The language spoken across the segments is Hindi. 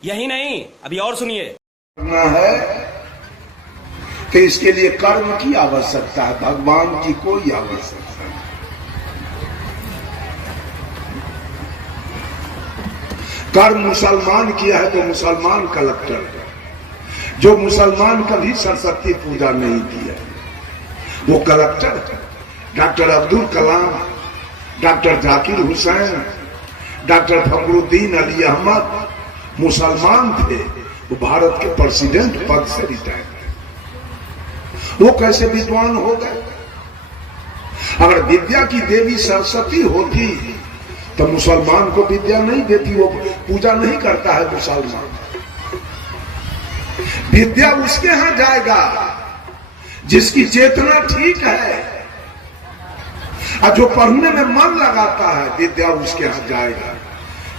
यही नहीं, अभी और सुनिए। करना है तो इसके लिए कर्म की आवश्यकता है, भगवान की कोई आवश्यकता नहीं। कर्म मुसलमान किया है तो मुसलमान कलेक्टर है। जो मुसलमान कभी सरस्वती पूजा नहीं किया वो कलेक्टर है। Doctor Abdul Kalam, doctor Zakir Hussain, doctor Fakhruddin Ali Ahmad मुसलमान थे। वो भारत के प्रेसिडेंट पद से रिटायर हुए। वो कैसे विद्वान हो गए? अगर विद्या की देवी सरस्वती होती तो मुसलमान को विद्या नहीं देती, वो पूजा नहीं करता है मुसलमान। विद्या उसके यहां जाएगा जिसकी चेतना ठीक है, और जो पढ़ने में मन लगाता है विद्या उसके यहां जाएगा।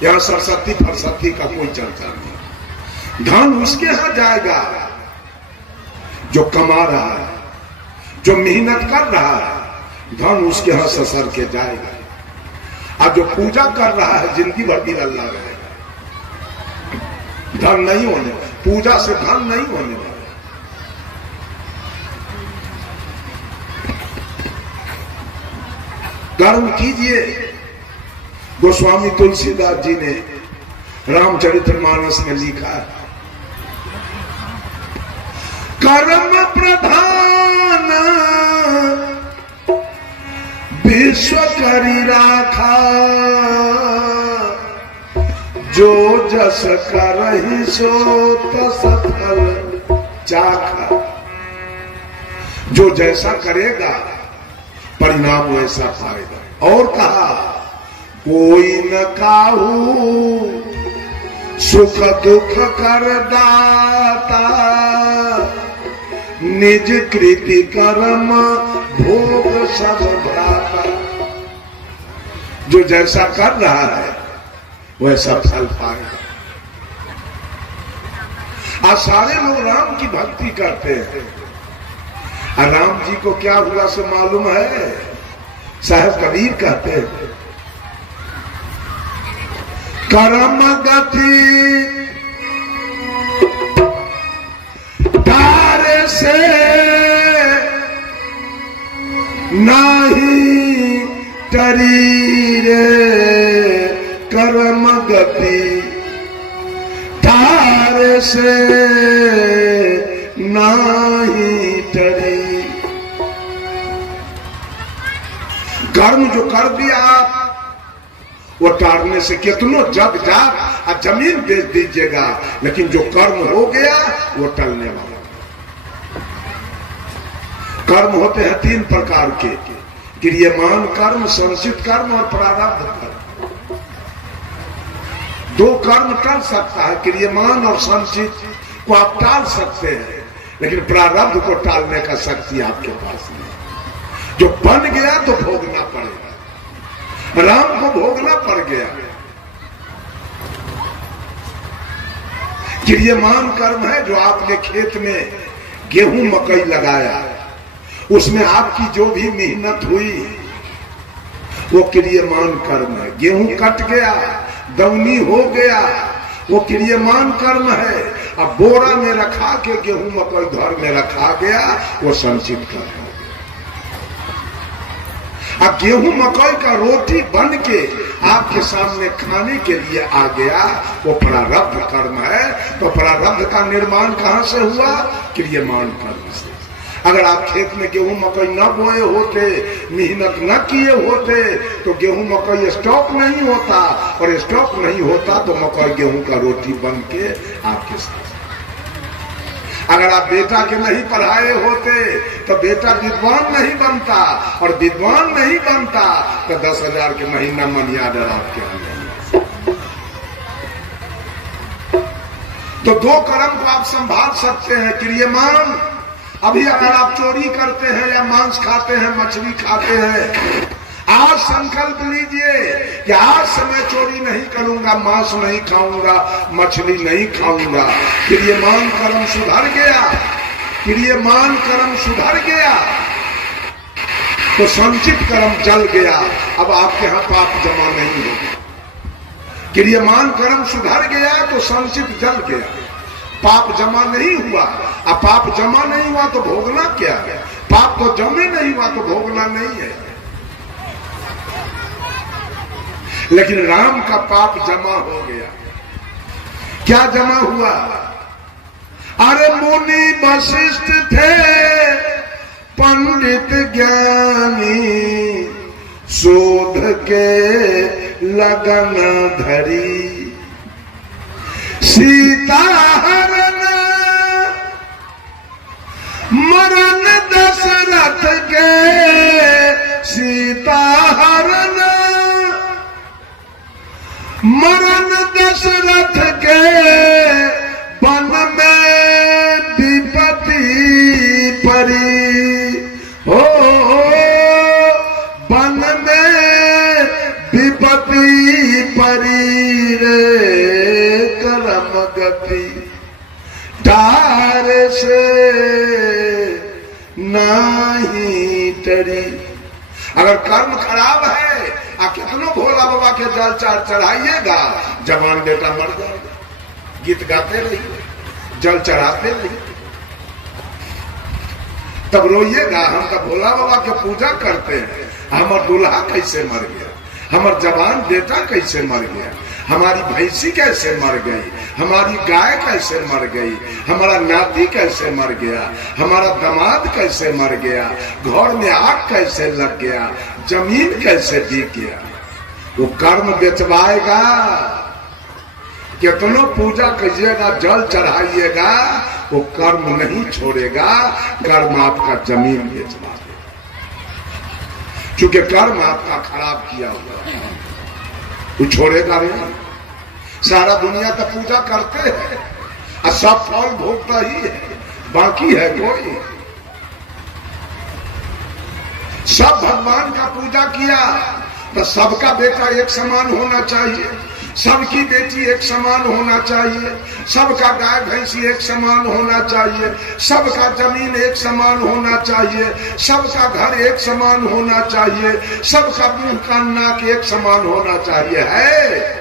यहां सरस्वती फरसती का कोई चर्चा नहीं। धन उसके यहां जाएगा जो कमा रहा है, जो मेहनत कर रहा है, धन उसके यहां ससर के जाएगा। और जो पूजा कर रहा है जिंदगी भर भी अल्लाह रहेगा। धन नहीं होने, पूजा से धन नहीं होने वाला। कर्म कीजिए। गोस्वामी तुलसीदास जी ने रामचरितमानस में लिखा है, कर्म प्रधान विश्व करी राखा, जो जस करहि सो तस फल चाखा। जो जैसा करेगा परिणाम वैसा पाएगा। और कहा, कोई न काहू सुख दुख कर दाता, निज कृति कर्म भोग सब भ्राता। जो जैसा कर रहा है वैसा फल पाएगा। आज सारे लोग राम की भक्ति करते हैं। और राम जी को क्या हुआ से मालूम है? साहब कबीर कहते हैं, कर्म गति तारे से नाही टरी रे, कर्म गति तारे से नाही टरी। कर्म जो कर दिया आप, वो टारने से कितनों जग जाग और जमीन बेच दीजिएगा, लेकिन जो कर्म हो गया वो टलने वाला। कर्म होते हैं तीन प्रकार के, क्रियमान कर्म, संचित कर्म और प्रारब्ध कर्म। दो कर्म टल सकता है, क्रियमान और संचित को आप टाल सकते हैं, लेकिन प्रारब्ध को टालने का शक्ति आपके पास नहीं। जो बन गया तो भोगना पड़ेगा। राम को भोगना पड़ गया। क्रियमान कर्म है जो आपने खेत में गेहूं मकई लगाया, उसमें आपकी जो भी मेहनत हुई वो क्रियमान कर्म है। गेहूं कट गया, दवनी हो गया, वो क्रियमान कर्म है। अब बोरा में रखा के गेहूं मकई घर में रखा गया, वो संचित कर्म है। अब गेहूं मकई का रोटी बन के आपके सामने खाने के लिए आ गया, वो प्रारब्ध कर्म है। तो प्रारब्ध का निर्माण कहां से हुआ? क्रियमान कर्म से। अगर आप खेत में गेहूं मकई न बोए होते, मेहनत न किए होते, तो गेहूं मकई स्टॉक नहीं होता, और स्टॉक नहीं होता तो मकई गेहूं का रोटी बन के आपके साथ। अगर आप बेटा के नहीं पढ़ाए होते तो बेटा विद्वान नहीं बनता, और विद्वान नहीं बनता तो 10,000 के महीना मनी आर्डर आपके अंदर। तो दो कर्म को आप संभाल सकते हैं। क्रियमान, अभी अगर आप चोरी करते हैं या मांस खाते हैं, मछली खाते हैं, आज संकल्प लीजिए कि आज से मैं चोरी नहीं करूंगा, मांस नहीं खाऊंगा, मछली नहीं खाऊंगा। क्रियमान कर्म सुधर गया, क्रियमान कर्म सुधर गया तो संचित कर्म जल गया। अब आपके यहां पाप जमा नहीं होगा। क्रियमान कर्म सुधर गया तो संचित जल गया, पाप जमा नहीं हुआ। अब पाप जमा नहीं हुआ तो भोगना क्या है? पाप तो जमे नहीं हुआ तो भोगना नहीं है। लेकिन राम का पाप जमा हो गया। क्या जमा हुआ? अरे मुनि वशिष्ठ थे पंडित ज्ञानी, शोध के लगन धरी, सीता हरण मरण दशरथ के, सीता हरण मरण दशरथ के, वन में विपत्ति परी हो, वन में विपत्ति परी रे, कर्म गति डार से नहीं टरी। अगर कर्म खराब है, कितनों भोला बाबा के जल चढ़ाइएगा, जवान बेटा मर जाएगा। गीत गाते रहिए, जल चढ़ाते रहिए, तब रोइएगा हम तो भोला बाबा के पूजा करते हैं, हमार दूल्हा कैसे मर गया, हमार जवान बेटा कैसे मर गया, हमारी भैंसी कैसे मर गई, हमारी गाय कैसे मर गई, हमारा नाती कैसे मर गया, हमारा दामाद कैसे मर गया, घर में आग कैसे लग गया, जमीन कैसे बिक गया। वो कर्म बेचवाएगा, कितनों पूजा कीजिएगा, जल चढ़ाइएगा, वो कर्म नहीं छोड़ेगा, कर्म आपका जमीन बेचवा देगा, क्योंकि कर्म आपका खराब किया हुआ, वो छोड़ेगा नहीं। सारा दुनिया तो पूजा करते हैं और सब फल भोगता ही है, बाकी है कोई? सब भगवान का पूजा किया तो सबका बेटा एक समान होना चाहिए, सबकी बेटी एक समान होना चाहिए, सबका गाय भैंसी एक समान होना चाहिए, सबका जमीन एक समान होना चाहिए, सबका घर एक समान होना चाहिए, सबका मुंह कान नाक एक समान होना चाहिए। है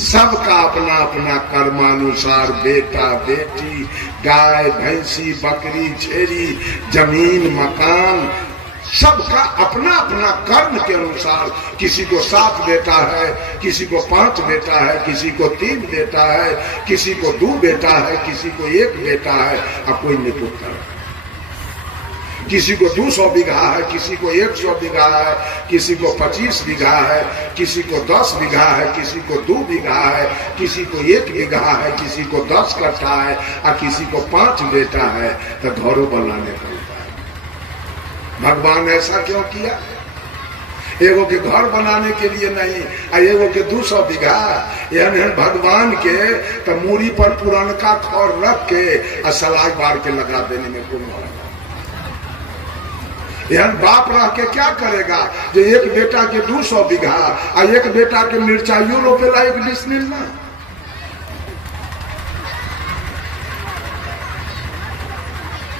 सबका अपना अपना कर्मानुसार बेटा बेटी, गाय भैंसी बकरी छेरी, जमीन मकान, सबका अपना अपना कर्म के अनुसार, किसी को 7 बेटा है, किसी को 5 बेटा है, किसी को 3 बेटा है, किसी को 2 बेटा है, किसी को 1 बेटा है, और कोई निपुत्र है। किसी को 200 बीघा है, किसी को 100 बीघा है, किसी को 25 बीघा है, किसी को 10 बीघा है, किसी को 2 बीघा है, किसी को 1 बीघा है, किसी को 10 कट्ठा है, और किसी को 5 बेटा है। तो घरों बनाने पड़ता है। भगवान ऐसा क्यों किया? एगो के घर बनाने के लिए नहीं, एगो के 200 बीघा, यानी भगवान के तो मूरी पर पुरानका खौर रख के सलाई बार के लगा देने में कोई मौका। यानी बाप रह के क्या करेगा? जो एक बेटा के 200 बीघा और एक बेटा के मिर्चाइयों रोपेला 1 डिसमिल में।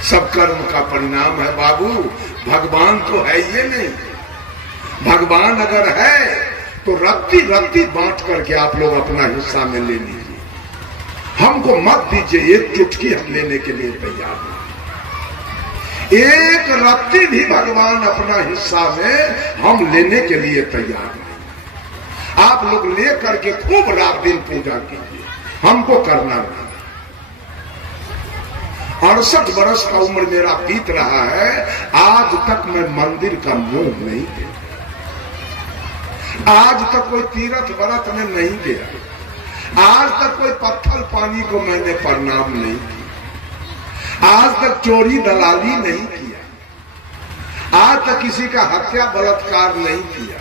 सब कर्म का परिणाम है बाबू, भगवान तो है ये नहीं। भगवान अगर है तो रत्ती रत्ती बांट करके आप लोग अपना हिस्सा में ले लीजिए, हमको मत दीजिए। एक चुटकी हम लेने के लिए तैयार हैं, एक रत्ती भी भगवान अपना हिस्सा में हम लेने के लिए तैयार नहीं। आप लोग ले करके खूब रात दिन पूजा कीजिए, हमको करना नहीं। 68 वर्ष का उम्र मेरा बीत रहा है, आज तक मैं मंदिर का मुंह नहीं देखा, आज तक कोई तीर्थ व्रत में नहीं गया, आज तक कोई पत्थर पानी को मैंने प्रणाम नहीं किया, आज तक चोरी दलाली नहीं किया, आज तक किसी का हत्या बलात्कार नहीं किया,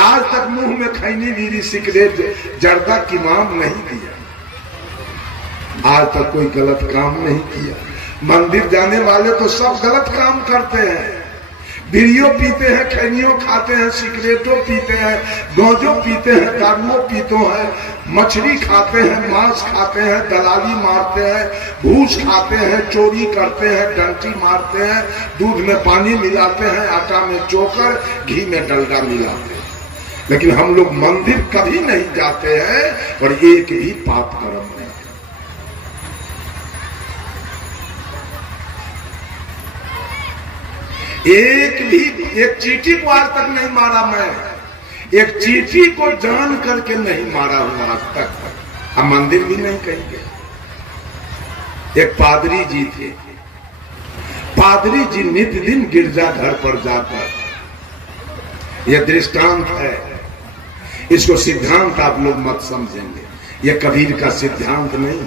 आज तक मुंह में खैनी बीड़ी सिगरेट जर्दा किमाम नहीं किया, आज तक कोई गलत काम नहीं किया। मंदिर जाने वाले तो सब गलत काम करते हैं, बीड़ियों पीते हैं, खैनियों खाते हैं, सिगरेटों पीते हैं, गौजों पीते हैं, दारुओं पीते हैं, मछली खाते हैं, मांस खाते हैं, दलाली मारते हैं, घूस खाते हैं, चोरी करते हैं, डंटी मारते हैं, दूध में पानी मिलाते हैं, आटा में चोकर, घी में डलडा मिलाते हैं। लेकिन हम लोग मंदिर कभी नहीं जाते हैं और एक भी पाप कर्म नहीं। एक चींटी को आज तक नहीं मारा मैं, एक चींटी को जान करके नहीं मारा हूं आज तक। हम मंदिर भी नहीं कहेंगे। एक पादरी जी थे, पादरी जी नित्य दिन गिरजाघर पर जाकर, यह दृष्टांत है, इसको सिद्धांत आप लोग मत समझेंगे, यह कबीर का सिद्धांत नहीं।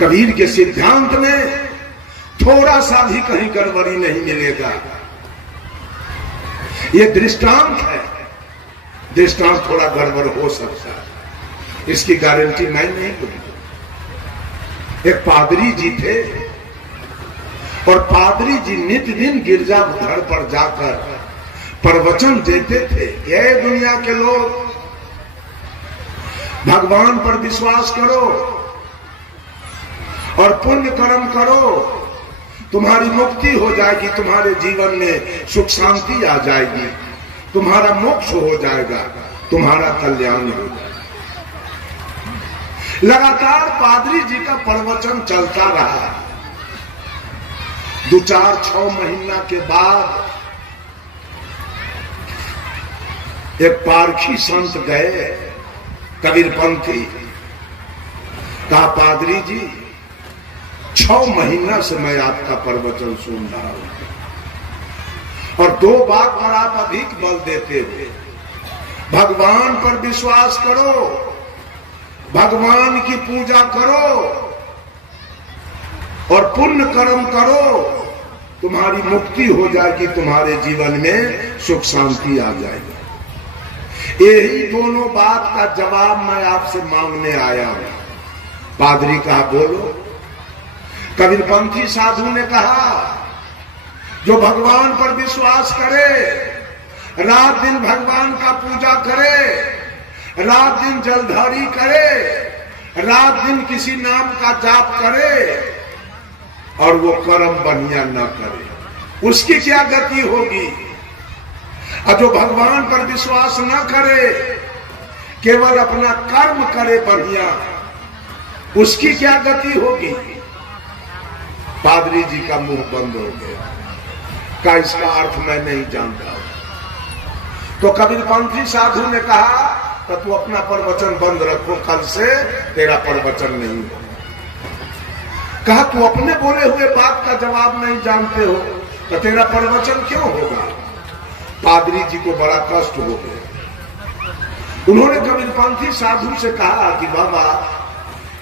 कबीर के सिद्धांत में थोड़ा सा भी कहीं गड़बड़ी नहीं मिलेगा। यह दृष्टांत है, दृष्टांत थोड़ा गड़बड़ हो सकता है, इसकी गारंटी मैं नहीं दूंगा। एक पादरी जी थे और पादरी जी नित्य दिन गिरजाघर पर जाकर प्रवचन देते थे। ये दुनिया के लोग, भगवान पर विश्वास करो और पुण्य कर्म करो, तुम्हारी मुक्ति हो जाएगी, तुम्हारे जीवन में सुख शांति आ जाएगी, तुम्हारा मोक्ष हो जाएगा, तुम्हारा कल्याण हो जाएगा। लगातार पादरी जी का प्रवचन चलता रहा। 2-4-6 महीना के बाद एक पारखी संत गए, कबीरपंथी, कहा पादरी जी 6 महीना से मैं आपका प्रवचन सुन रहा हूं और 2 बात पर आप अधिक बल देते थे, भगवान पर विश्वास करो, भगवान की पूजा करो और पुण्य कर्म करो, तुम्हारी मुक्ति हो जाएगी, तुम्हारे जीवन में सुख शांति आ जाएगी। यही दोनों बात का जवाब मैं आपसे मांगने आया हूं। पादरी कहा बोलो। कबीरपंथी साधु ने कहा जो भगवान पर विश्वास करे, रात दिन भगवान का पूजा करे, रात दिन जलधारी करे, रात दिन किसी नाम का जाप करे और वो कर्म बढ़िया न करे, उसकी क्या गति होगी? और जो भगवान पर विश्वास न करे, केवल अपना कर्म करे बढ़िया, उसकी क्या गति होगी? पादरी जी का मुंह बंद हो गया, का इसका अर्थ मैं नहीं जानता। तो कबीरपंथी साधु ने कहा तो तू अपना प्रवचन बंद रखो, कल से तेरा प्रवचन नहीं होगा। कहा तू अपने बोले हुए बात का जवाब नहीं जानते हो तो तेरा प्रवचन क्यों होगा? पादरी जी को बड़ा कष्ट हो गया। उन्होंने कबीरपंथी साधु से कहा कि बाबा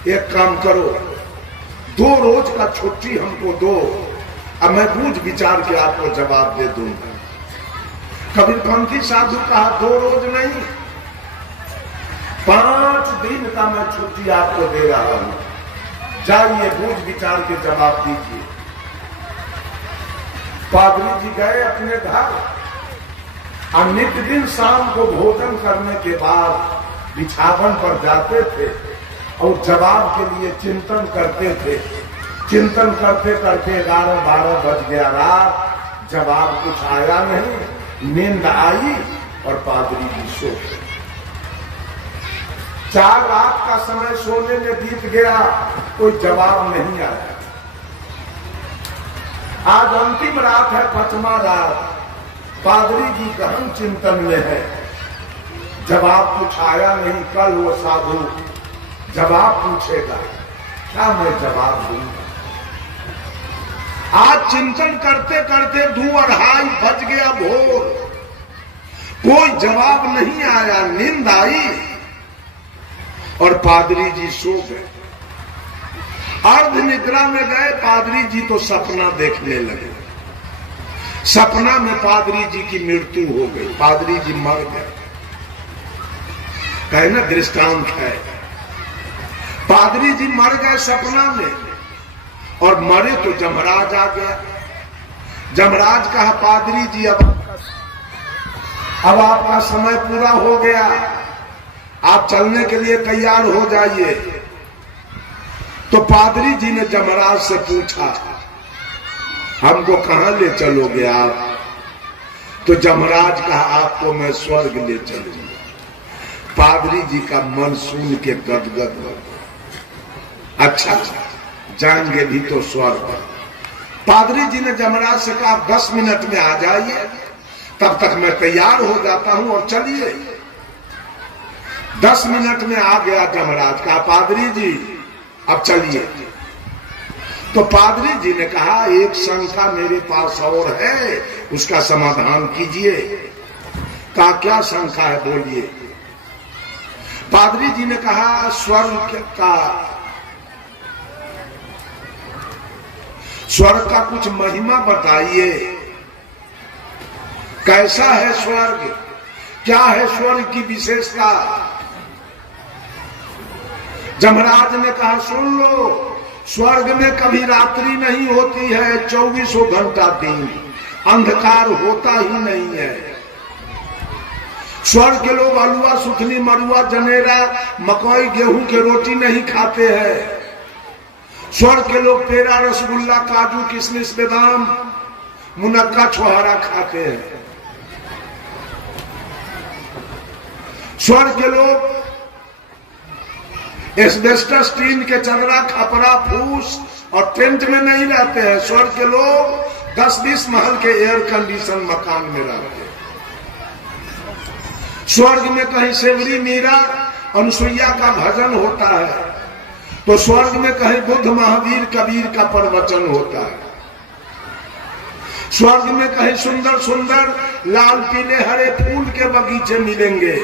एक काम करो, 2 रोज का छुट्टी हमको दो, अब मैं बूझ विचार के आपको जवाब दे दूंगा। कबीरपंथी साधु कहा 2 रोज नहीं, 5 दिन का मैं छुट्टी आपको दे रहा हूं, जाइए बूझ विचार के जवाब दीजिए। पादरी जी गए अपने घर और नित्य दिन शाम को भोजन करने के बाद बिछावन पर जाते थे और जवाब के लिए चिंतन करते थे। चिंतन करते करते 11-12 बज गया रात, जवाब कुछ आया नहीं, नींद आई और पादरी जी सो गए। 4 रात का समय सोने में बीत गया, कोई जवाब नहीं आया। आज अंतिम रात है, 5वां रात, पादरी जी गहन चिंतन में है, जवाब कुछ आया नहीं। कल वो साधु जवाब पूछेगा, क्या मैं जवाब दूंगा? आज चिंतन करते करते 2-2:30 बज गया भोर, कोई जवाब नहीं आया, नींद आई और पादरी जी सो गए। अर्ध निद्रा में गए पादरी जी तो सपना देखने लगे। सपना में पादरी जी की मृत्यु हो गई, पादरी जी मर गए। कहना दृष्टांत है, पादरी जी मर गए सपना में और मरे तो जमराज आ गया। जमराज कहा पादरी जी अब आपका समय पूरा हो गया, आप चलने के लिए तैयार हो जाइए। तो पादरी जी ने जमराज से पूछा हमको कहां ले चलोगे आप? तो जमराज कहा आपको मैं स्वर्ग ले चलूंगा। पादरी जी का मन सुन के गदगद हो गया। अच्छा जाएंगे भी तो स्वर्ग। पादरी जी ने जमराज से कहा 10 मिनट में आ जाइए, तब तक मैं तैयार हो जाता हूं और चलिए। 10 मिनट में आ गया जमराज। कहा पादरी जी अब चलिए। तो पादरी जी ने कहा एक शंका मेरे पास और है, उसका समाधान कीजिए। कहा क्या शंका है, बोलिए। पादरी जी ने कहा स्वर्ग का कुछ महिमा बताइए। कैसा है स्वर्ग, क्या है स्वर्ग की विशेषता। जमराज ने कहा सुन लो, स्वर्ग में कभी रात्रि नहीं होती है, 24 घंटा दिन, अंधकार होता ही नहीं है। स्वर्ग के लोग अलुआ सुथनी मरुआ जनेरा मकई गेहूं के रोटी नहीं खाते हैं। स्वर्ग के लोग पेड़ा रसगुल्ला काजू किशमिश बादाम मुनक्का छोहारा खाते हैं। स्वर्ग के लोग एस्बेस्टस टीन के चदरा खपरा फूस और टेंट में नहीं रहते हैं। स्वर्ग के लोग 10-20 महल के एयर कंडीशन मकान में रहते हैं। स्वर्ग में कहीं सेवरी मीरा अनुसुईया का भजन होता है, तो स्वर्ग में कहीं बुद्ध महावीर कबीर का प्रवचन होता है। स्वर्ग में कहीं सुंदर सुंदर लाल पीले हरे फूल के बगीचे मिलेंगे,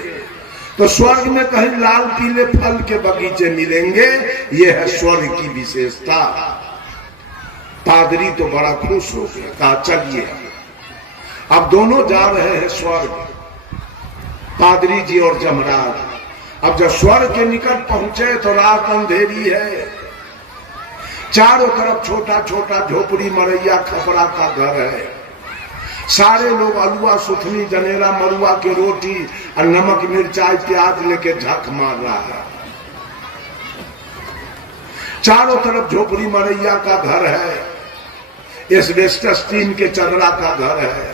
तो स्वर्ग में कहीं लाल पीले फल के बगीचे मिलेंगे। यह है स्वर्ग की विशेषता। पादरी तो बड़ा खुश हो गया। कहा चलिए अब दोनों जा रहे हैं स्वर्ग, पादरी जी और जमराज। अब जब स्वर्ग के निकट पहुंचे तो रात अंधेरी है। चारों तरफ छोटा छोटा झोपड़ी मरैया खपरा का घर है। सारे लोग अलुआ सुथनी जनेरा मरुआ की रोटी और नमक मिर्चाई प्याज लेके झक मार रहा है। चारों तरफ झोपड़ी मरैया का घर है, एस्बेस्टस टीन के चदरा का घर है।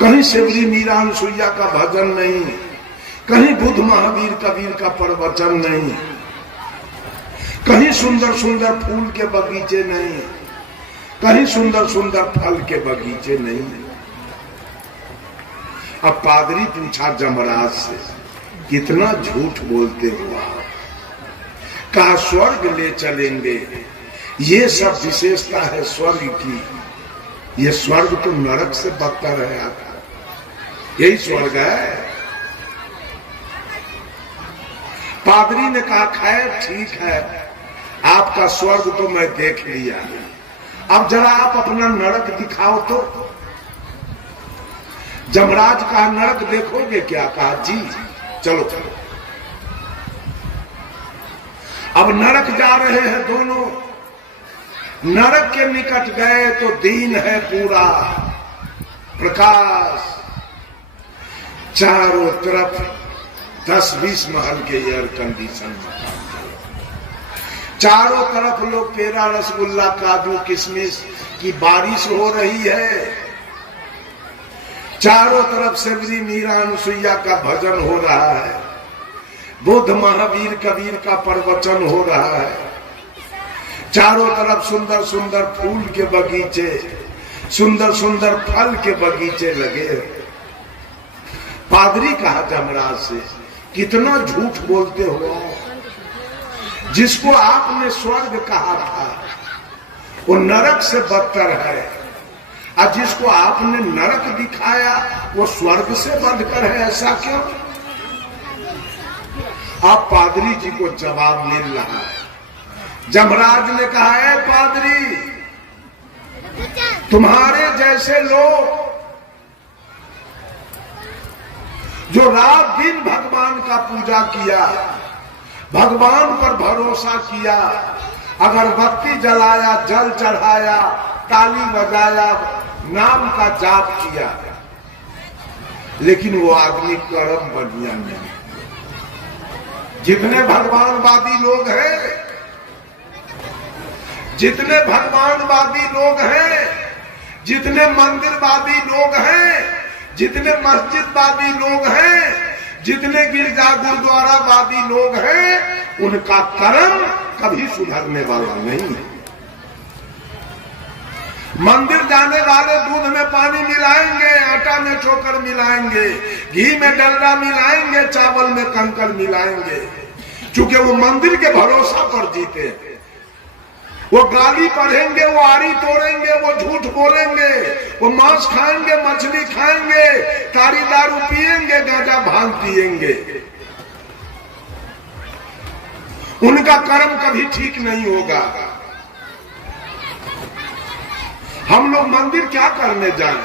कहीं सेवरी मीरा अनुसुईया का भजन नहीं, कहीं बुद्ध महावीर कबीर का प्रवचन नहीं, कहीं सुंदर सुंदर फूल के बगीचे नहीं, कहीं सुंदर सुंदर फल के बगीचे नहीं। अब पादरी पूछा जमराज से कितना झूठ बोलते हो आप। कहा स्वर्ग ले चलेंगे, ये सब विशेषता है स्वर्ग की। ये स्वर्ग तो नरक से बदतर है आपका, यही स्वर्ग है। पादरी ने कहा खैर ठीक है, आपका स्वर्ग तो मैं देख लिया, अब जरा आप अपना नरक दिखाओ तो। जमराज कहा नरक देखोगे क्या। कहा जी चलो चलो। अब नरक जा रहे हैं दोनों। नरक के निकट गए तो दिन है पूरा प्रकाश, चारों तरफ 10-20 महल के एयर कंडीशन, चारों तरफ लोग पेड़ा रसगुल्ला काजू किशमिश की बारिश हो रही है। चारों तरफ सेवरी मीरा अनुसुईया का भजन हो रहा है, बुद्ध महावीर कबीर का प्रवचन हो रहा है। चारों तरफ सुंदर सुंदर फूल के बगीचे, सुंदर सुंदर फल के बगीचे लगे। पादरी कहा जमराज से कितना झूठ बोलते हो। जिसको आपने स्वर्ग कहा था वो नरक से बदतर है, और जिसको आपने नरक दिखाया वो स्वर्ग से बढ़कर है, ऐसा क्यों। अब पादरी जी को जवाब मिल रहा है। जमराज ने कहा है पादरी, तुम्हारे जैसे लोग जो रात दिन भगवान का पूजा किया, भगवान पर भरोसा किया, अगरबत्ती जलाया, जल चढ़ाया, ताली बजाया, नाम का जाप किया, लेकिन वो आदमी कर्म बढ़िया नहीं। जितने भगवानवादी लोग हैं, जितने भगवानवादी लोग हैं, जितने मंदिरवादी लोग हैं, जितने मस्जिदवादी लोग हैं, जितने गिरजा गुरुद्वारावादी लोग हैं, उनका कर्म कभी सुधरने वाला नहीं है। मंदिर जाने वाले दूध में पानी मिलाएंगे, आटा में ठोकर मिलाएंगे, घी में डलडा मिलाएंगे, चावल में कंकर मिलाएंगे, क्योंकि वो मंदिर के भरोसा पर जीते हैं। वो गाली पढ़ेंगे, वो आरी तोड़ेंगे, वो झूठ बोलेंगे, वो मांस खाएंगे, मछली खाएंगे, तारी दारू पिएंगे, गांजा भांग पिएंगे। उनका कर्म कभी ठीक नहीं होगा। हम लोग मंदिर क्या करने जाए?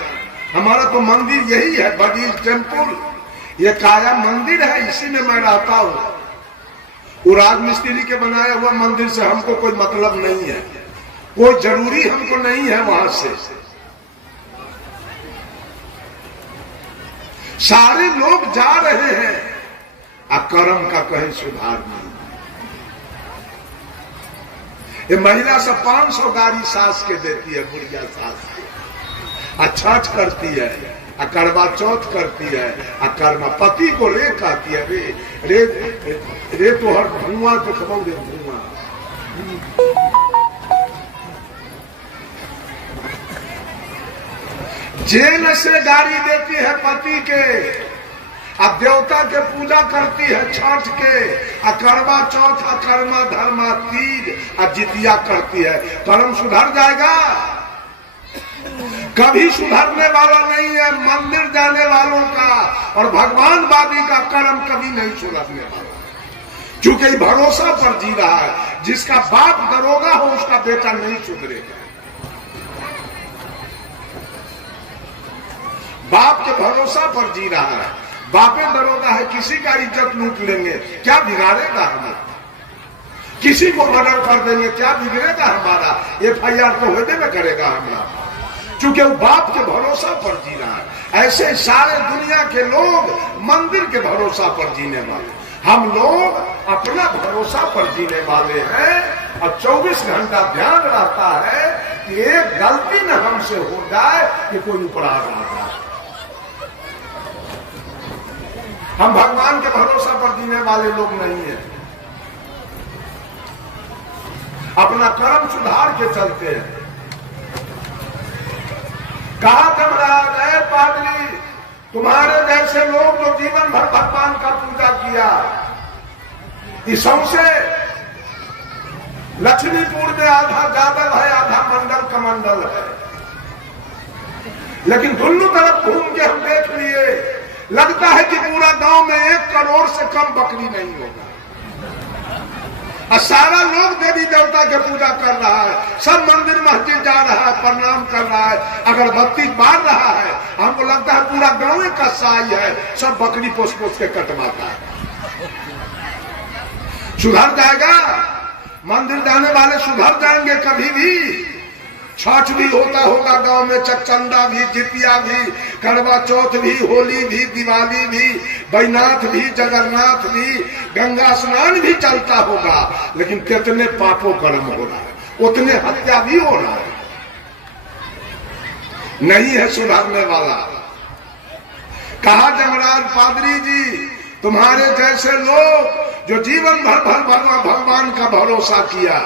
हमारा तो मंदिर यही है, बड़ी टेम्पल, ये काया मंदिर है, इसी में मैं रहता हूं। वो राजमिस्त्री के बनाया हुआ मंदिर से हमको कोई मतलब नहीं है, कोई जरूरी हमको नहीं है वहां से। सारे लोग जा रहे हैं, कर्म का कहीं सुधार नहीं। ये महिला सब 500 गाड़ी सास के देती है, बुढ़िया सास के, छठ करती है, करवा चौथ करती है, कर्मा पति को रे कहती है, रे तो हर धुआं तो खबोगे धुआं। जेल से गाड़ी देती है पति के, अब देवता के पूजा करती है छठ के, करवा चौथ, कर्मा धर्मा तीज, जितिया करती है। कर्म सुधर जाएगा? कभी सुधरने वाला नहीं है। मंदिर जाने वालों का और भगवानवादी का कर्म कभी नहीं सुधरने वाला, क्योंकि भरोसा पर जी रहा है। जिसका बाप दरोगा हो उसका बेटा नहीं सुधरेगा। बाप के भरोसा पर जी रहा है, बापे दरोगा है, किसी का इज्जत लूट लेंगे, क्या बिगाड़ेगा हमें? किसी को मर्डर कर देंगे, क्या बिगड़ेगा हमारा? FIR तो होने में करेगा हमारा, क्योंकि वो बाप के भरोसा पर जी रहा है। ऐसे सारे दुनिया के लोग मंदिर के भरोसा पर जीने वाले, हम लोग अपना भरोसा पर जीने वाले हैं। और 24 घंटा ध्यान रहता है कि एक गलती न हमसे हो जाए कि कोई ऊपर आ रहा है। हम भगवान के भरोसा पर जीने वाले लोग नहीं हैं। अपना कर्म सुधार के चलते हैं। कहा जमराज, है पादरी, तुम्हारे जैसे लोग जो जीवन भर भगवान का पूजा किया, ईसों से लक्ष्मीपुर में आधा जादव है, आधा मंडल कमंडल है, लेकिन दोनों तरफ घूम के हम देख लिए, लगता है कि पूरा गांव में 1 करोड़ से कम बकरी नहीं होगा। और सारा लोग देवी देवता के पूजा कर रहा है, सब मंदिर मस्जिद जा रहा है, प्रणाम कर रहा है, अगरबत्ती बार रहा है। हमको लगता है पूरा गांव का साई है, सब बकरी पोस पोस के कटवाता है। सुधर जाएगा? मंदिर जाने वाले सुधर जाएंगे कभी भी? छठ भी होता होगा गांव में, चकचंदा भी, जितिया भी, करवा चौथ भी, होली भी, दिवाली भी, बैनाथ भी, जगन्नाथ भी, गंगा स्नान भी चलता होगा, लेकिन कितने पापों कर्म हो रहा है, उतने हत्या भी हो रहा है। नहीं है सुधारने वाला। कहा जमराज, पादरी जी, तुम्हारे जैसे लोग जो जीवन भर भगवान का भरोसा किया,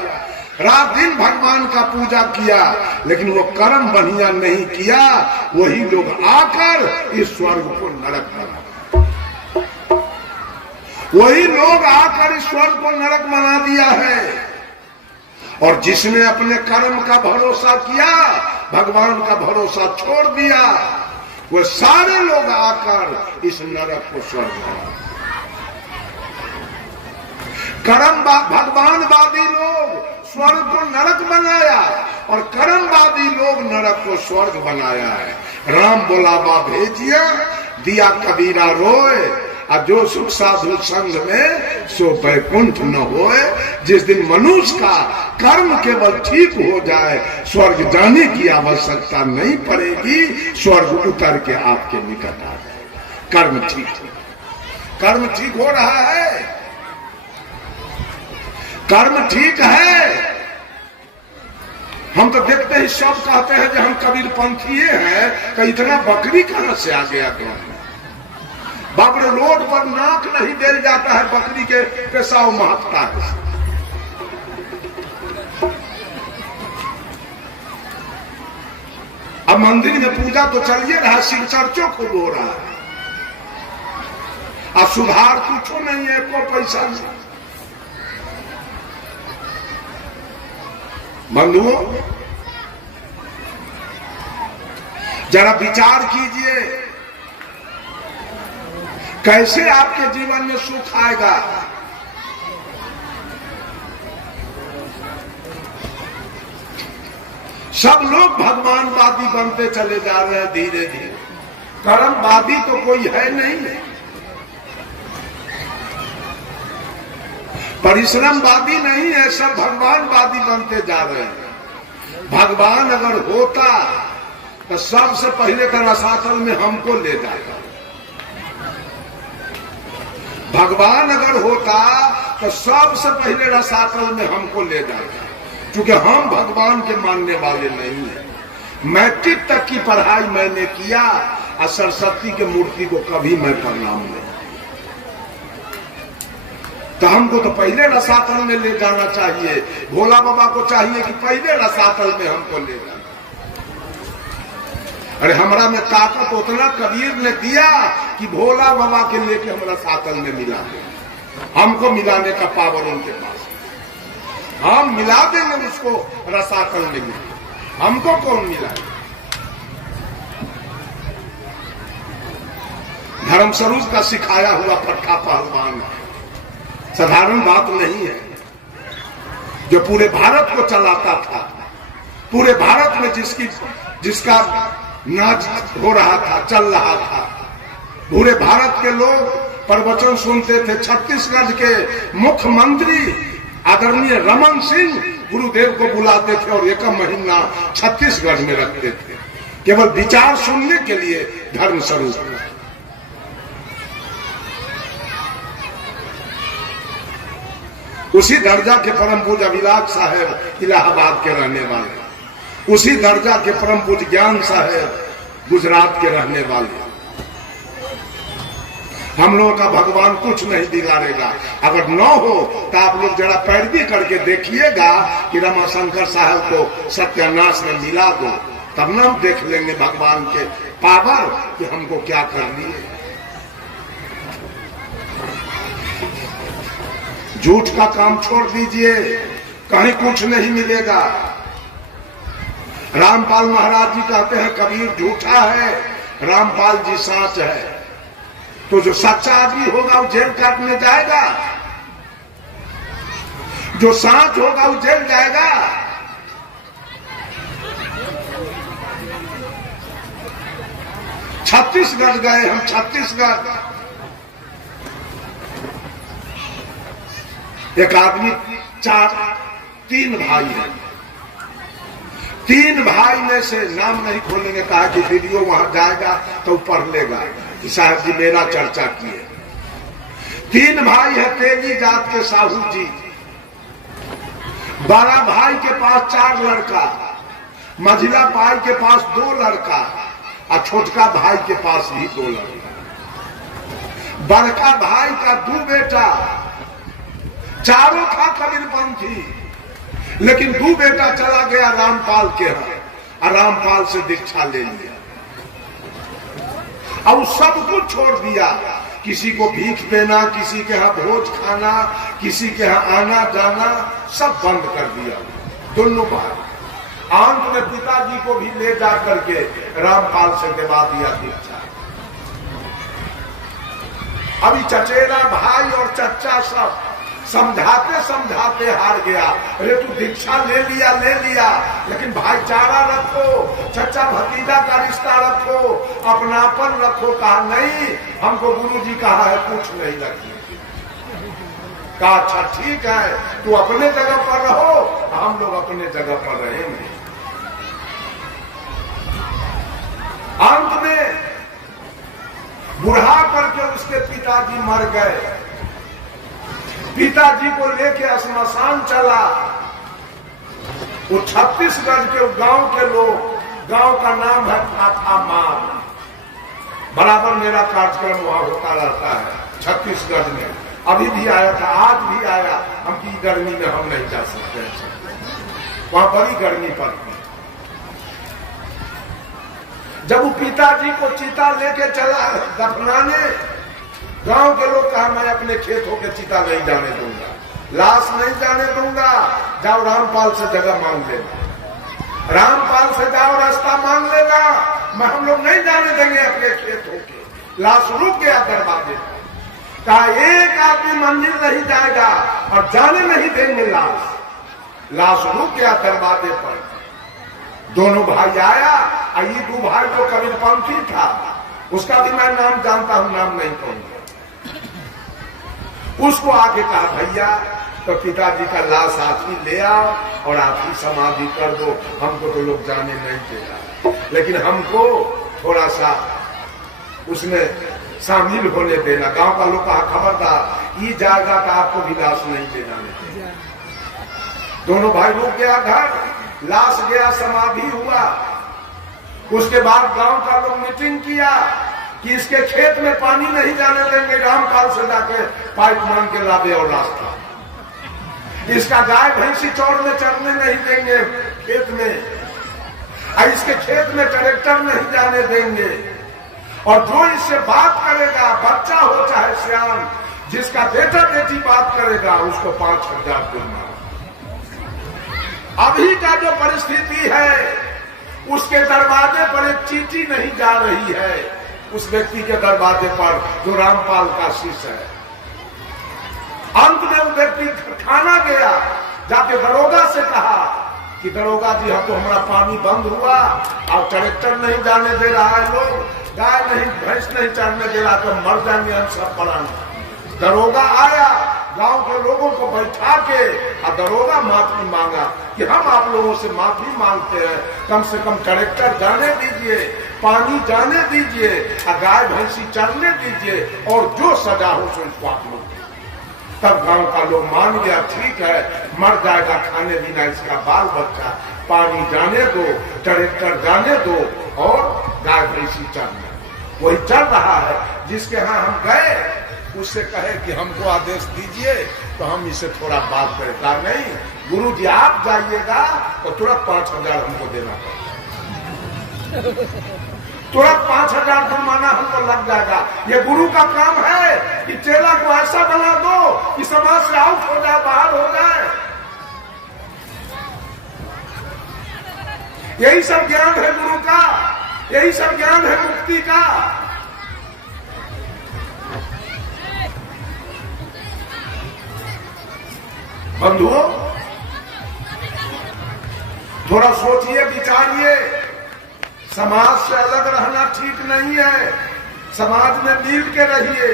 रात दिन भगवान का पूजा किया, लेकिन वो कर्म बढ़िया नहीं किया, वही लोग आकर इस स्वर्ग को नरक बना, वही लोग आकर इस स्वर्ग को नरक बना दिया है। और जिसने अपने कर्म का भरोसा किया, भगवान का भरोसा छोड़ दिया, वो सारे लोग आकर इस नरक को स्वर्ग बना। कर्म भगवानवादी लोग स्वर्ग को नरक बनाया और कर्मवादी लोग नरक को स्वर्ग बनाया है। राम बोलावा भेजिया, दिया कबीरा रोए, और जो सुख साधु संग में सो बैकुंठ न होए। जिस दिन मनुष्य का कर्म केवल ठीक हो जाए, स्वर्ग जाने की आवश्यकता नहीं पड़ेगी, स्वर्ग उतर के आपके निकट आ जाए। कर्म ठीक हो रहा है, कर्म ठीक है। हम तो देखते ही सब कहते हैं कि हम कबीर पंथीय हैं, तो इतना बकरी कहां से आ गया गांव में? बाप रे, रोड पर नाक नहीं दे जाता है, बकरी के पेशाब महकता है। अब मंदिर में पूजा तो चलिए रहा, शिव चर्चों खूब हो रहा है, अब सुधार कुछ नहीं है, को पैसा नहीं। बंधुओं, जरा विचार कीजिए, कैसे आपके जीवन में सुख आएगा? सब लोग भगवानवादी बनते चले जा रहे हैं धीरे धीरे, कर्मवादी तो कोई है नहीं, परिश्रमवादी नहीं है, सब भगवानवादी बनते जा रहे हैं। भगवान अगर होता तो सबसे पहले तो रसातल में हमको ले जाएगा। भगवान अगर होता तो सबसे पहले रसातल में हमको ले जाएगा, क्योंकि हम भगवान के मानने वाले नहीं हैं। मैट्रिक तक की पढ़ाई मैंने किया और सरस्वती के मूर्ति को कभी मैं प्रणाम नहीं, तो हमको तो पहले रसातल में ले जाना चाहिए। भोला बाबा को चाहिए कि पहले रसातल में हमको ले जाना। अरे हमरा में ताकत उतना कबीर ने दिया कि भोला बाबा के लेके हम रसातल में मिला दे, हमको मिलाने का पावर उनके पास, हम मिला देंगे उसको रसातल में, हमको कौन मिलाए? धर्म स्वरूप का सिखाया हुआ पट्टा पहलवान साधारण बात नहीं है, जो पूरे भारत को चलाता था, पूरे भारत में जिसका नाच हो रहा था, चल रहा था, पूरे भारत के लोग प्रवचन सुनते थे। छत्तीसगढ़ के मुख्यमंत्री आदरणीय रमन सिंह गुरुदेव को बुलाते थे और एक महीना छत्तीसगढ़ में रखते थे, केवल विचार सुनने के लिए धर्म स्वरूप। उसी दर्जा के परम पूज्य अभिलाष साहब इलाहाबाद के रहने वाले, उसी दर्जा के परम पूज्य ज्ञान साहब गुजरात के रहने वाले। हम लोगों का भगवान कुछ नहीं बिगाड़ेगा। अगर न हो तो आप लोग जरा पैरवी करके देखिएगा कि रमाशंकर साहब को सत्यानाश में मिला दो, तब ना हम देख लेंगे भगवान के पावर कि हमको क्या कर लिए। झूठ का काम छोड़ दीजिए, कहीं कुछ नहीं मिलेगा। रामपाल महाराज जी कहते हैं कबीर झूठा है, रामपाल जी साच है। तो जो सच्चा आदमी होगा वो जेल काटने जाएगा, जो साच होगा वो जेल जाएगा। छत्तीसगढ़ गए हम, छत्तीसगढ़ एक आदमी तीन भाई है, तीन भाई में से नाम नहीं खोलेंगे, कहा कि वीडियो वहां जाएगा तो पढ़ लेगा कि साहब जी मेरा चर्चा किए। तीन भाई है, तेली जात के साहू जी। बड़ा भाई के पास 4 लड़का, मझिला भाई के पास 2 लड़का और छोटका भाई के पास भी 2 लड़का। बड़का भाई का 2 बेटा, चारों था कबीरपंथी, लेकिन 2 बेटा चला गया रामपाल के यहाँ और रामपाल से दीक्षा ले लिया और सब कुछ छोड़ दिया। किसी को भीख देना, किसी के यहाँ भोज खाना, किसी के यहाँ आना जाना, सब बंद कर दिया दोनों भाई। अंत में पिताजी को भी ले जा करके रामपाल से दिवा दिया दीक्षा। अभी चचेरा भाई और चच्चा सब समझाते समझाते हार गया। अरे तू दीक्षा ले लिया, लेकिन भाईचारा रखो, चचा भतीजा का रिश्ता रखो, अपनापन रखो। कहा नहीं, हमको गुरुजी कहा है कुछ नहीं रखिए। कहा अच्छा ठीक है, तू अपने जगह पर रहो, हम लोग अपने जगह पर रहेंगे। अंत में बुढ़ा करके उसके पिताजी मर गए। पिताजी को लेके श्मशान चला वो 36 गज के गांव के लोग, गांव का नाम है फाफामार। बराबर मेरा कार्यक्रम वहां होता रहता है 36 गज में। अभी भी आया था, आज भी आया। हम की गर्मी में हम नहीं जा सकते, वहां बड़ी गर्मी पड़ती। जब वो पिताजी को चिता लेके चला दफनाने, गांव के लोग कहा मैं अपने खेतों के चिता नहीं जाने दूंगा, लाश नहीं जाने दूंगा, जाओ रामपाल से जगह मांग लेना, रामपाल से जाओ रास्ता मांग लेना, मैं हम लोग नहीं जाने देंगे अपने खेतों के। लाश रुक गया दरवाजे पर, कहा एक आदमी मंजिल नहीं जाएगा और जाने नहीं देंगे लाश। लाश रुक गया दरवाजे पर। दोनों भाई आया, ये दो भाई को कबीरपंथी था, उसका भी मैं नाम जानता हूं, नाम नहीं कहूंगा। उसको आके कहा भैया तो पिताजी का लाश आप ही ले आओ और आप ही समाधि कर दो, हमको तो लोग जाने नहीं देगा, लेकिन हमको थोड़ा सा उसमें शामिल होने देना। गांव का लोग कहा खबरदार, ये जाएगा तो आपको भी लाश नहीं देना। दोनों भाई रुक गया घर, लाश गया, समाधि हुआ। उसके बाद गांव का लोग मीटिंग किया कि इसके खेत में पानी नहीं जाने देंगे, रामपाल से जाके पाइप मांग के लावे और रास्ता। इसका गाय भैंसी चौड़ में चरने नहीं देंगे खेत में, और इसके खेत में ट्रैक्टर नहीं जाने देंगे। और जो इससे बात करेगा, बच्चा हो चाहे सियान, जिसका बेटा बेटी बात करेगा, उसको 5,000 देना। अभी का जो परिस्थिति है, उसके दरवाजे पर एक चींटी नहीं जा रही है, उस व्यक्ति के दरवाजे पर जो रामपाल का शिष्य है। अंत में वो व्यक्ति खाना गया, जाके दरोगा से कहा कि दरोगा जी हम तो हमारा पानी बंद हुआ और ट्रैक्टर नहीं जाने दे रहा है, लोग गाय नहीं भैंस नहीं चढ़ने दे रहा, तो मर जाएंगे हम सब पढ़ाना। दरोगा आया, गांव के लोगों को बैठा के और दरोगा माफी मांगा कि हम आप लोगों से माफी मांगते हैं, कम से कम ट्रैक्टर जाने दीजिए, पानी जाने दीजिए, गाय भैंसी चरने दीजिए, और जो सजा हो सो इसको आप लोग। तब गांव का लोग मान गया, ठीक है मर जाएगा खाने बिना इसका बाल बच्चा, पानी जाने दो, ट्रैक्टर जाने दो और गाय भैंसी चरने। वही चल रहा है। जिसके यहाँ हम गए उससे कहे कि हमको आदेश दीजिए तो हम इसे थोड़ा बात करें। कहा नहीं गुरु जी आप जाइएगा तो तुरंत 5,000 हमको देना पड़ेगा, तुरंत 5,000 जुर्माना हमको लग जाएगा। ये गुरु का काम है कि चेला को ऐसा बना दो कि समाज से आउट हो जाए, बाहर हो जाए। यही सब ज्ञान है गुरु का, यही सब ज्ञान है मुक्ति का। बंधुओं थोड़ा सोचिए, विचारिए। समाज से अलग रहना ठीक नहीं है, समाज में मिल के रहिए,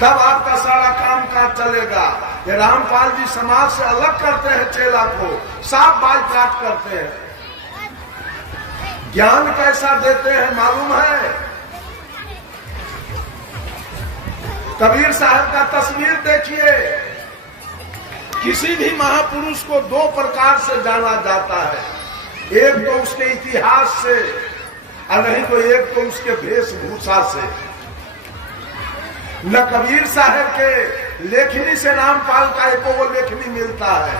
तब आपका सारा काम काज चलेगा। ये रामपाल जी समाज से अलग करते हैं, चेला को साफ बाइकाट करते हैं। ज्ञान कैसा देते हैं मालूम है? कबीर साहब का तस्वीर देखिए। किसी भी महापुरुष को दो प्रकार से जाना जाता है, एक तो उसके इतिहास से और नहीं तो एक तो उसके वेशभूषा से। न कबीर साहब के लेखनी से रामपाल का एक वो लेखनी मिलता है,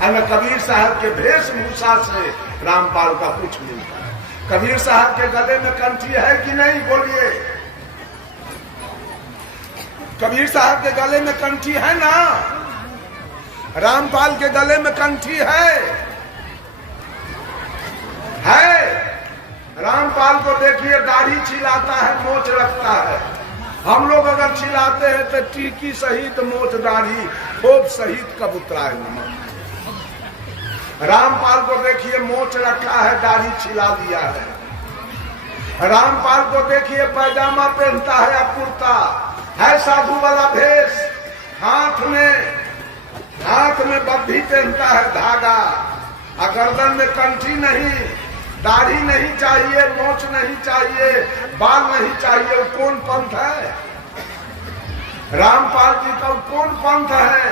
और न कबीर साहब के वेशभूषा से रामपाल का कुछ मिलता है। कबीर साहब के गले में कंठी है कि नहीं बोलिए? कबीर साहब के गले में कंठी है ना? रामपाल के गले में कंठी है। रामपाल को देखिए दाढ़ी छिलाता है, मोछ रखता है। हम लोग अगर छिलाते हैं तो टीकी सहित मोछ दाढ़ी खूब सहित कबूतरा है नमक। रामपाल को देखिए मोछ रखा है, दाढ़ी छिला दिया है। रामपाल को देखिए पैजामा पहनता है या कुर्ता है, साधु वाला भेष, हाथ में बद्धी पहनता है धागा, गर्दन में कंठी नहीं, दाढ़ी नहीं चाहिए, मोछ नहीं चाहिए, बाल नहीं चाहिए। वो कौन पंथ है? रामपाल जी का कौन पंथ है?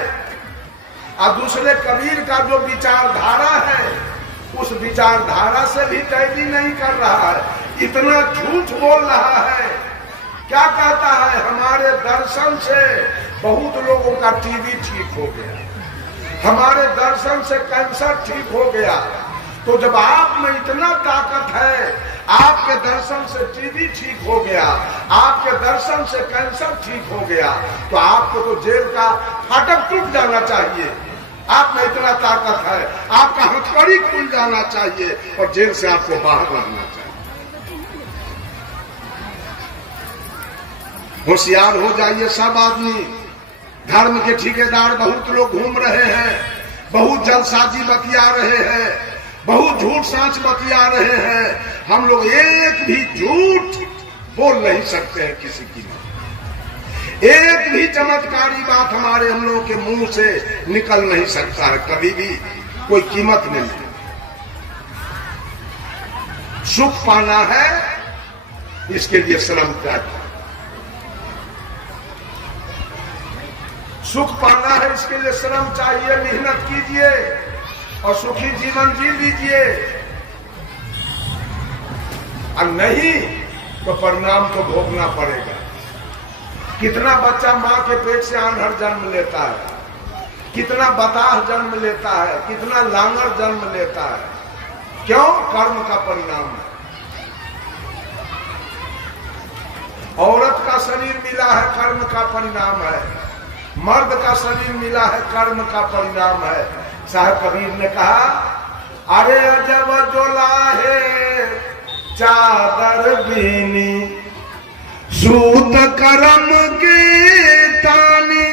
और दूसरे कबीर का जो विचारधारा है उस विचारधारा से भी कैदी नहीं कर रहा है, इतना झूठ बोल रहा है। क्या कहता है, हमारे दर्शन से बहुत लोगों का टीबी ठीक हो गया, हमारे दर्शन से कैंसर ठीक हो गया। तो जब आप में इतना ताकत है, आपके दर्शन से टीबी ठीक हो गया, आपके दर्शन से कैंसर ठीक हो गया, तो आपको तो जेल का फाटक टूट जाना चाहिए। आप में इतना ताकत है, आपका हथकड़ी खुल जाना चाहिए और जेल से आपको बाहर रहना चाहिए। होशियार हो जाइए सब आदमी। धर्म के ठेकेदार बहुत लोग घूम रहे हैं, बहुत जलसाजी बतिया रहे हैं, बहुत झूठ साच बतिया रहे हैं। हम लोग एक भी झूठ बोल नहीं सकते हैं किसी की, एक भी चमत्कारी बात हमारे हम लोगों के मुंह से निकल नहीं सकता है, कभी भी कोई कीमत नहीं। सुख पाना है, इसके लिए श्रम चाहिए। सुख पाना है, इसके लिए श्रम चाहिए, मेहनत कीजिए और सुखी जीवन जी लीजिए। और नहीं तो परिणाम को भोगना पड़ेगा। कितना बच्चा मां के पेट से आन्हर जन्म लेता है, कितना बताह जन्म लेता है, कितना लांगर जन्म लेता है। क्यों? कर्म का परिणाम है। औरत का शरीर मिला है, कर्म का परिणाम है। मर्द का शरीर मिला है, कर्म का परिणाम है। साहब कबीर ने कहा, अरे अजब जोला है चादर बीनी, सूत कर्म के तानी,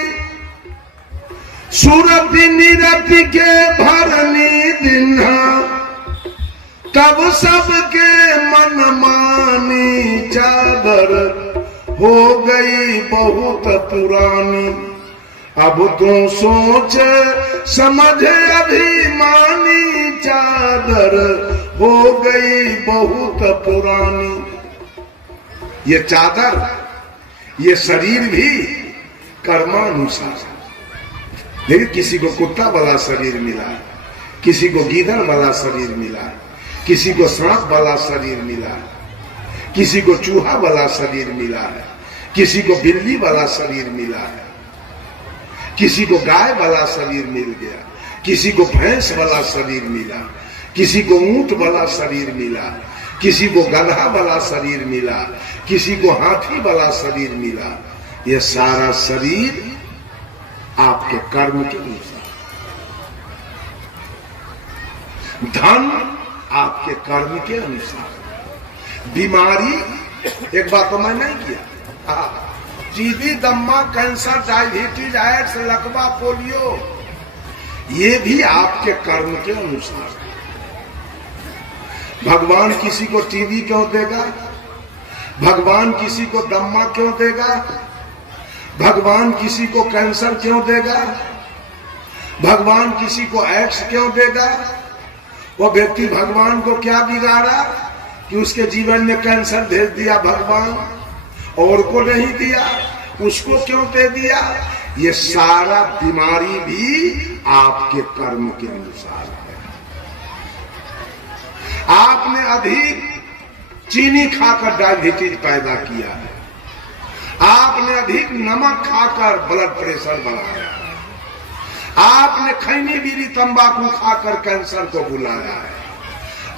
सुरभि निरति के भरनी दिन्हा, तब सबके मन मानी चादर हो गई बहुत पुरानी। अब तू सोच समझ अभिमानी, चादर हो गई बहुत पुरानी। ये चादर, ये शरीर भी कर्मानुसार। देखिए, किसी को कुत्ता वाला शरीर मिला, किसी को गीदड़ वाला शरीर मिला, किसी को सांप वाला शरीर मिला, किसी को चूहा वाला शरीर मिला है, किसी को बिल्ली वाला शरीर मिला है, किसी को गाय वाला शरीर मिल गया, किसी को भैंस वाला शरीर मिला, किसी को ऊंट वाला शरीर मिला, किसी को गधा वाला शरीर मिला, किसी को हाथी वाला शरीर मिला। यह सारा शरीर आपके कर्म के अनुसार। धन आपके कर्म के अनुसार। बीमारी, एक बात तो मैं नहीं किया, टीबी, दम्मा, कैंसर, डायबिटीज, एड्स, लकवा, पोलियो, ये भी आपके कर्म के अनुसार। भगवान किसी को टीबी क्यों देगा? भगवान किसी को दम्मा क्यों देगा? भगवान किसी को कैंसर क्यों देगा? भगवान किसी को एड्स क्यों देगा? वो व्यक्ति भगवान को क्या बिगाड़ा कि उसके जीवन में कैंसर भेज दिया भगवान, और को नहीं दिया, उसको क्यों दे दिया? ये सारा बीमारी भी आपके कर्म के अनुसार है। आपने अधिक चीनी खाकर डायबिटीज पैदा किया है, आपने अधिक नमक खाकर ब्लड प्रेशर बढ़ाया है, आपने खैनी बीड़ी तंबाकू खाकर कैंसर को बुलाया है,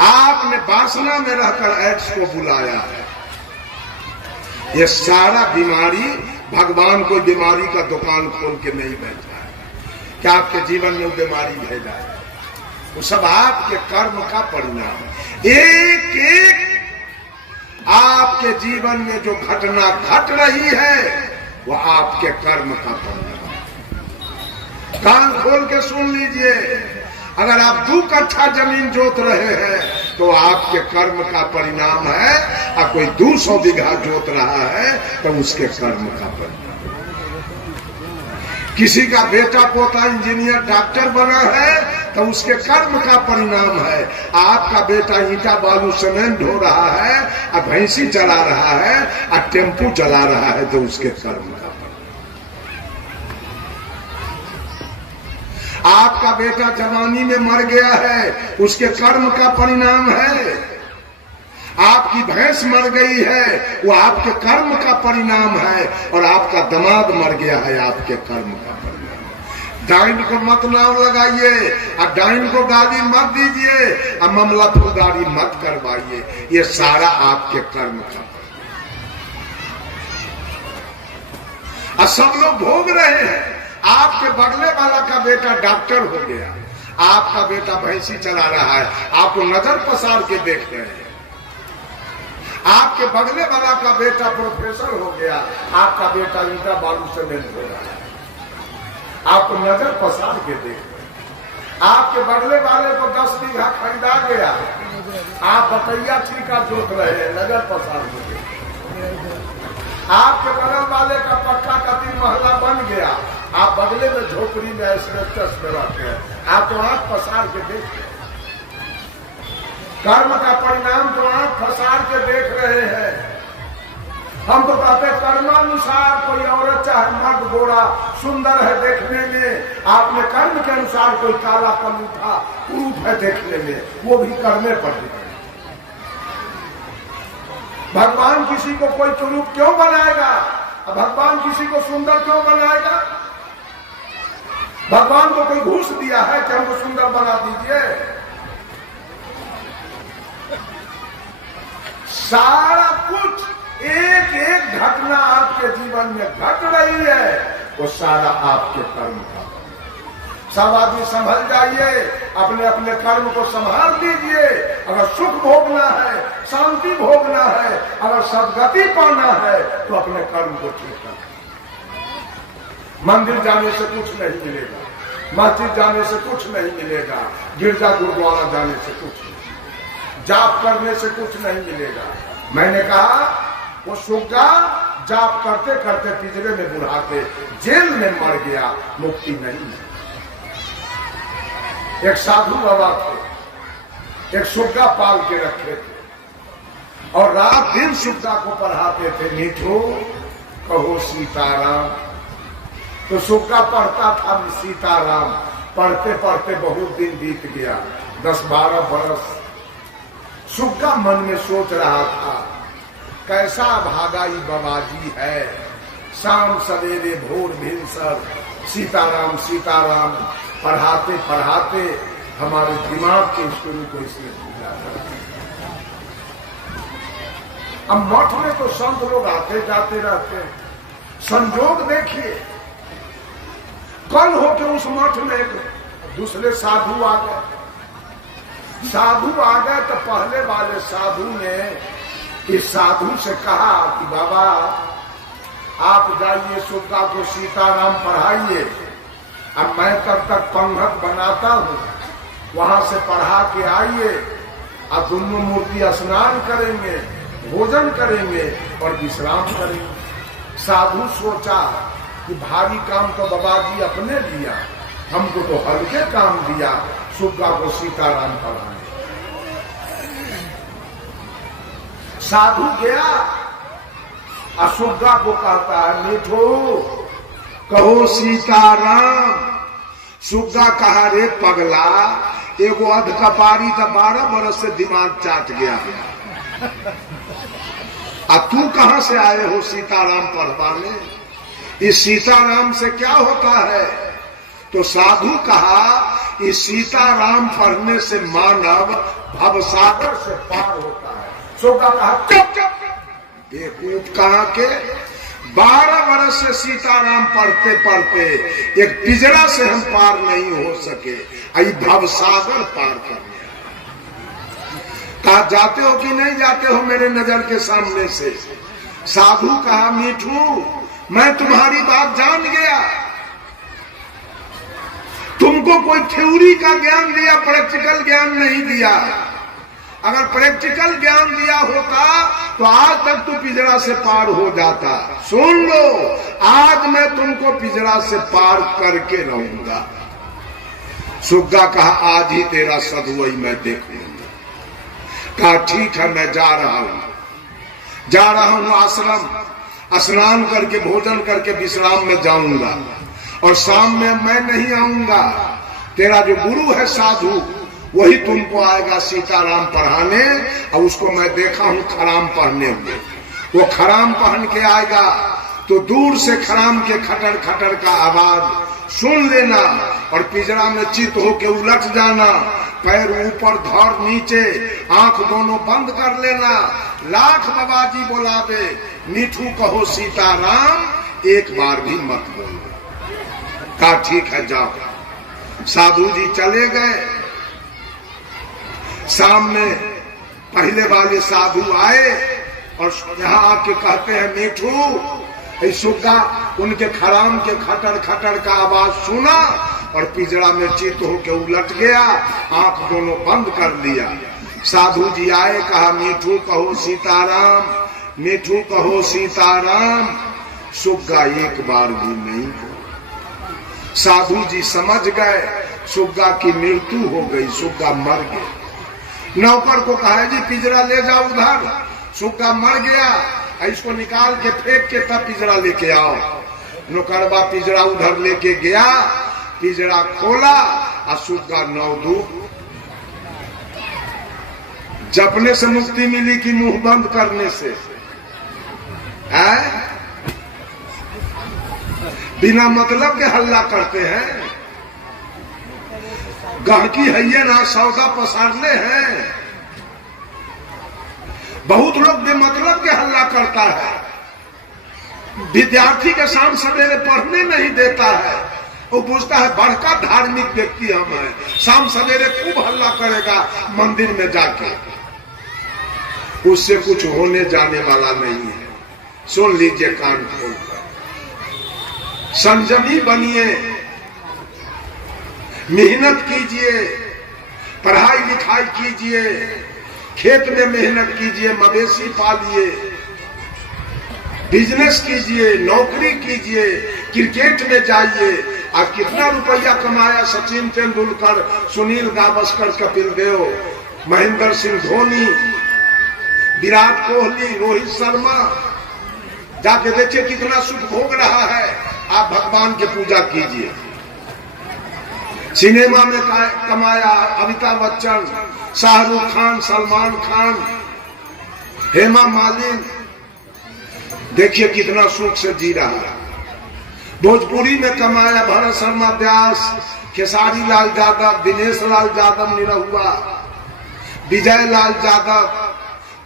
आपने वासना में रहकर एड्स को बुलाया है। ये सारा बीमारी, भगवान कोई बीमारी का दुकान खोल के नहीं बैठा है कि आपके जीवन में वो बीमारी भेजा है। वो सब आपके कर्म का परिणाम है। एक एक आपके जीवन में जो घटना घट रही है वो आपके कर्म का परिणाम है। कान खोल के सुन लीजिए, अगर आप 2 कट्ठा जमीन जोत रहे हैं तो आपके कर्म का परिणाम है, और कोई 200 बीघा जोत रहा है तो उसके कर्म का परिणाम। किसी का बेटा पोता इंजीनियर डॉक्टर बना है तो उसके कर्म का परिणाम है। आपका बेटा ईंटा बालू सीमेंट ढो रहा है और भैंसी चला रहा है और टेम्पू चला रहा है तो उसके कर्म का परिणाम। आपका बेटा जवानी में मर गया है, उसके कर्म का परिणाम है। आपकी भैंस मर गई है, वो आपके कर्म का परिणाम है। और आपका दामाद मर गया है, आपके कर्म का परिणाम है। डाइन को मत नाम लगाइए और डाइन को गाली मत दीजिए और मामला फौजदारी मत करवाइए। ये सारा आपके कर्म का और सब लोग भोग रहे हैं। आपके बगले वाला का बेटा डॉक्टर हो गया, आपका बेटा भैंसी चला रहा है, आपको नजर पसार के देख रहे हैं। आपके बगले वाला का बेटा प्रोफेसर हो गया, आपका बेटा ईटा बालू से मेल हो रहा है, आपको नजर पसार के देख रहे हैं। आपके बगले वाले को 10 बीघा खरीदा गया, आप बकैया ठीका जोत रहे हैं, नजर पसार के देख रहे हैं। आपके बगल वाले का पक्का का 3 महला बन गया, आप बगले में झोपड़ी में एस्बेस्टस में रहते हैं, आप तो आंख पसार के देख रहे हैं। कर्म का परिणाम तो आंख पसार के देख रहे हैं। हम तो कहते कर्मानुसार कोई औरत चाहे मर्द गोरा सुंदर है देखने में, आपने कर्म के अनुसार कोई काला कलूठा कुरूप है देखने में, वो भी करने पर है। भगवान किसी को कोई कुरूप क्यों बनाएगा? भगवान किसी को सुंदर क्यों बनाएगा? भगवान को कोई घूस दिया है कि हमको सुंदर बना दीजिए? सारा कुछ एक एक घटना आपके जीवन में घट रही है, वो सारा आपके कर्म का। सब आदमी संभल जाइए, अपने अपने कर्म को संभाल लीजिए। अगर सुख भोगना है, शांति भोगना है, अगर सदगति पाना है, तो अपने कर्म को ठीक करना। मंदिर जाने से कुछ नहीं मिलेगा, मस्जिद जाने से कुछ नहीं मिलेगा, गिरजा गुरुद्वारा जाने से कुछ नहीं, जाप करने से कुछ नहीं मिलेगा। मैंने कहा वो सुग्गा जाप करते करते पिंजरे में बुढ़ा के जेल में मर गया, मुक्ति नहीं है। एक साधु बाबा थे, एक सुग्गा पाल के रखे थे और रात दिन सुग्गा को पढ़ाते थे, मीठो कहो सीताराम। तो सुग्गा पढ़ता था सीताराम, पढ़ते पढ़ते बहुत दिन बीत गया, 10-12 बरस। सुग्गा मन में सोच रहा था, कैसा भागाई बाबाजी है, शाम सवेरे भोर भिनसर सीताराम सीताराम पढ़ाते पढ़ाते हमारे दिमाग के स्कूल को इसने भूला। अब मठ में तो संत लोग आते जाते रहते हैं। संजोग देखिए, कल हो के उस मठ में एक दूसरे साधु आ गए। साधु आ गए तो पहले वाले साधु ने इस साधु से कहा कि बाबा आप जाइए सुग्गा को सीताराम पढ़ाइए, अब मैं तब तक पंगत बनाता हूँ, वहां से पढ़ा के आइए, अब दोनों मूर्ति स्नान करेंगे, भोजन करेंगे और विश्राम करेंगे। साधु सोचा कि भारी काम तो बाबा जी अपने दिया, हमको तो हल्के काम दिया, सुग्गा को सीताराम पढ़ाने। साधु गया और सुग्गा को कहता है, मीठो कहो सीताराम। सुग्गा कहा, रे पगला, एगो अध कपारी तो 12 बरस से दिमाग चाट गया, अब तू कहां से आए हो सीताराम पढ़वाने? इस सीताराम से क्या होता है? तो साधु कहा, इस सीताराम पढ़ने से मानव भवसागर से पार होता है। सुग्गा कहा, चुप चुप, बेवकूफ कहां के, 12 बरस से सीताराम पढ़ते पढ़ते एक पिंजरा से हम पार नहीं हो सके, आई भवसागर पार करने। कहा, जाते हो कि नहीं जाते हो मेरे नजर के सामने से? साधु कहा, मीठू मैं तुम्हारी बात जान गया, तुमको कोई थ्योरी का ज्ञान दिया, प्रैक्टिकल ज्ञान नहीं दिया। अगर प्रैक्टिकल ज्ञान दिया होता तो आज तक तू पिंजरा से पार हो जाता। सुन लो, आज मैं तुमको पिंजरा से पार करके रहूंगा। सुग्गा कहा, आज ही तेरा सदुवई मैं देखूंगा। कहा, ठीक है, मैं जा रहा हूं आश्रम, स्नान करके भोजन करके विश्राम में जाऊंगा और शाम में मैं नहीं आऊंगा। तेरा जो गुरु है साधु वही तुमको आएगा सीताराम पढ़ाने, और उसको मैं देखा हूं खराम पहने हुए। वो खराम पहन के आएगा तो दूर से खराम के खटर खटर का आवाज सुन लेना और पिंजरा में चित होके उलट जाना, पैर ऊपर धर नीचे, आंख दोनों बंद कर लेना। लाख बाबाजी बोलावे मीठू कहो सीताराम, एक बार भी मत बोलना। कहा ठीक है जाओ। साधु जी चले गए। सामने पहले वाले साधु आए और यहाँ आके कहते हैं मीठू, सुग्गा उनके खराम के खटर खटर का आवाज सुना और पिंजरा में चित होके उलट गया, आंख दोनों बंद कर लिया। साधु जी आए, कहा मीठू कहो सीताराम, मीठू कहो सीताराम। सुग्गा एक बार भी नहीं। साधु जी समझ गए सुग्गा की मृत्यु हो गई, सुग्गा मर गया। नौकर को कहा जी पिंजरा ले जाओ उधर, सुग्गा मर गया, इसको निकाल के फेंक के तब पिंजरा लेके आओ। नौकरबा पिंजरा उधर लेके गया, पिंजरा खोला और सुग्गा नवदूत। जपने से मुक्ति मिली कि मुंह बंद करने से? है बिना मतलब के हल्ला करते हैं। गहकी है ये ना सौदा पसारने हैं। बहुत लोग बेमतलब के हल्ला करता है। विद्यार्थी के शाम सवेरे पढ़ने नहीं देता है, वो पूछता है बड़का धार्मिक व्यक्ति हम है, शाम सवेरे खूब हल्ला करेगा मंदिर में जाके। उससे कुछ होने जाने वाला नहीं है। सुन लीजिए कान खोलकर, संयमी बनिए, मेहनत कीजिए, पढ़ाई लिखाई कीजिए, खेत में मेहनत कीजिए, मवेशी पालिए, बिजनेस कीजिए, नौकरी कीजिए, क्रिकेट में जाइए। आज कितना रुपया कमाया सचिन तेंदुलकर, सुनील गावस्कर, कपिल देव, महेंद्र सिंह धोनी, विराट कोहली, रोहित शर्मा। जाके देखिए कितना सुख भोग रहा है। आप भगवान की पूजा कीजिए। सिनेमा में कमाया अमिताभ बच्चन, शाहरुख खान, सलमान खान, हेमा मालिनी, देखिए कितना सुख से जी रहा है। भोजपुरी में कमाया भरत शर्मा व्यास, खेसारी लाल यादव, दिनेश लाल यादव निरहुआ, विजय लाल यादव,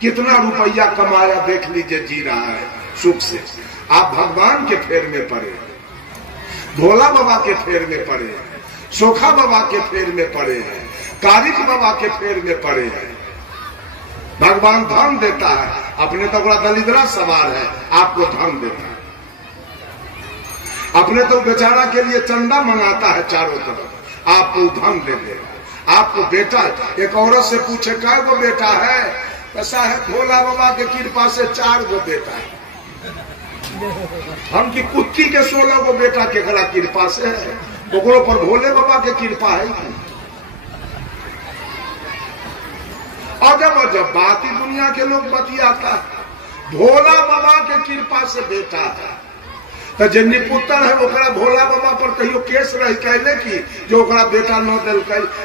कितना रुपया कमाया देख लीजिए, जी रहा है सुख से। आप भगवान के फेर में पड़े, भोला बाबा के फेर में पड़े, सोखा बाबा के फेर में पड़े हैं, कारिक बाबा के फेर में पड़े हैं। भगवान धन देता है, अपने तो बड़ा दलिद्रा सवार है, आपको धन देता है। अपने तो बेचारा के लिए चंदा मंगाता है चारों तरफ, आपको धन दे देगा। आपको बेटा, एक औरत से पूछे कै गो बेटा है, ऐसा है भोला बाबा के कृपा से 4 गो बेटा है। हम की कुत्ती के 16 गो बेटा के कृपा से है, ओकरो पर भोले बाबा के कृपा है। अजब बात ही दुनिया के लोग बतियाता है। भोला बाबा के कृपा से बेटा है, तो जे निपुत्र है ओकरा भोला बाबा पर कहियो केस रही कहले की जो ओकरा बेटा न दिल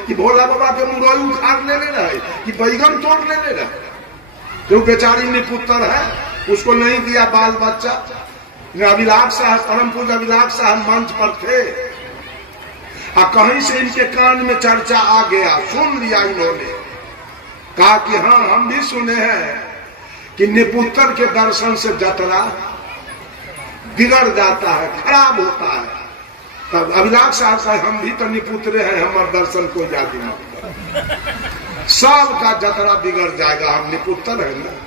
कि भोला बाबा के मुरई उखाड़ लेने रहे कि बैगन तोड़ लेने रहे। जो बेचारी निपुत्र है उसको नहीं दिया बाल बच्चा। अभिलाष साहब, परम पूज्य अभिलाष साहब मंच पर थे, और कहीं से इनके कान में चर्चा आ गया, सुन लिया इन्होंने, कहा कि हाँ हम भी सुने हैं कि निपुत्र के दर्शन से जतरा बिगड़ जाता है, खराब होता है। तब अभिलाष साहब साहब हम भी तो निपुत्र हैं, हमारे दर्शन को याद मत कर, सब का जतरा बिगड़ जाएगा, हम निपुत्र है ना।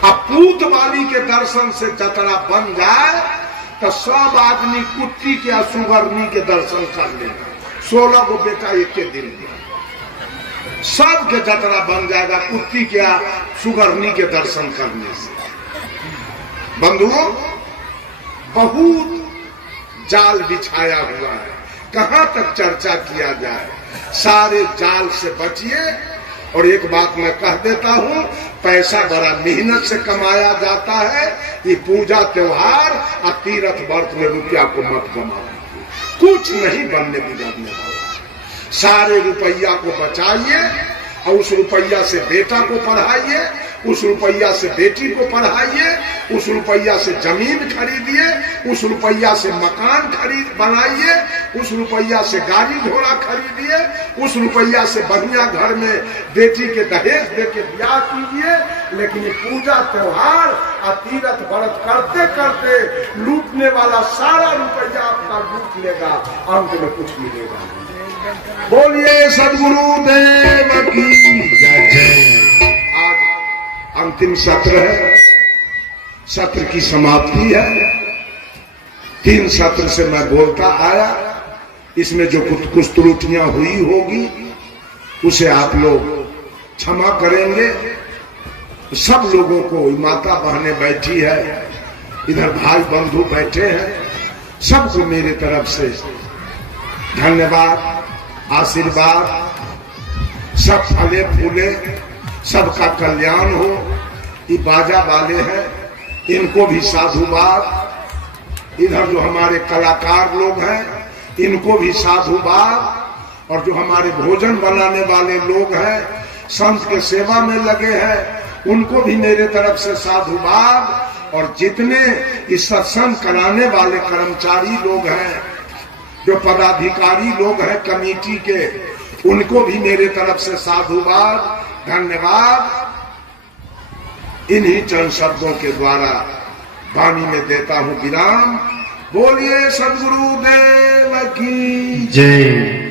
अब पूत वाली के दर्शन से जतरा बन जाए तो सब आदमी कुत्ती के सुगरनी के दर्शन कर लेगा। 16 गो बेटा एक के दिन में सब के जतरा बन जाएगा कुत्ती के सुगरनी के दर्शन करने से। बंधुओं, बहुत जाल बिछाया हुआ है, कहां तक चर्चा किया जाए। सारे जाल से बचिए। और एक बात मैं कह देता हूं, पैसा बड़ा मेहनत से कमाया जाता है। ये पूजा त्योहार और तीर्थ व्रत में रुपया को मत कमाओ, कुछ नहीं बनने बिगड़ने वाला। सारे रुपया को बचाइए और उस रुपया से बेटा को पढ़ाइए, उस रुपया से बेटी को पढ़ाइए, उस रुपया से जमीन खरीदिए, उस रुपया से मकान बनाइए, उस रुपया से गाड़ी घोड़ा खरीदिए, उस रुपया से बढ़िया घर में बेटी के दहेज दे के ब्याह कीजिए। लेकिन ये पूजा त्योहार और तीरथ व्रत करते करते लूटने वाला सारा रुपया आपका लूट लेगा, अंत में कुछ मिलेगा नहीं। बोलिए सद्गुरु देव की जय। आज अंतिम सत्र है, सत्र की समाप्ति है। 3 सत्र से मैं बोलता आया, इसमें जो कुछ त्रुटियां हुई होगी उसे आप लोग क्षमा करेंगे। सब लोगों को, माता बहनें बैठी है, इधर भाई बंधु बैठे हैं, सबको मेरे तरफ से धन्यवाद, आशीर्वाद। सब फले फूले, सबका कल्याण हो। ये बाजा वाले हैं, इनको भी साधुवाद। इधर जो हमारे कलाकार लोग हैं, इनको भी साधुवाद। और जो हमारे भोजन बनाने वाले लोग हैं, संत के सेवा में लगे हैं, उनको भी मेरे तरफ से साधुवाद। और जितने इस सत्संग कराने वाले कर्मचारी लोग हैं, जो पदाधिकारी लोग हैं कमेटी के, उनको भी मेरे तरफ से साधुवाद, धन्यवाद। इन्हीं चंद शब्दों के द्वारा वाणी में देता हूं विराम। बोलिए सद्गुरु देव की जय।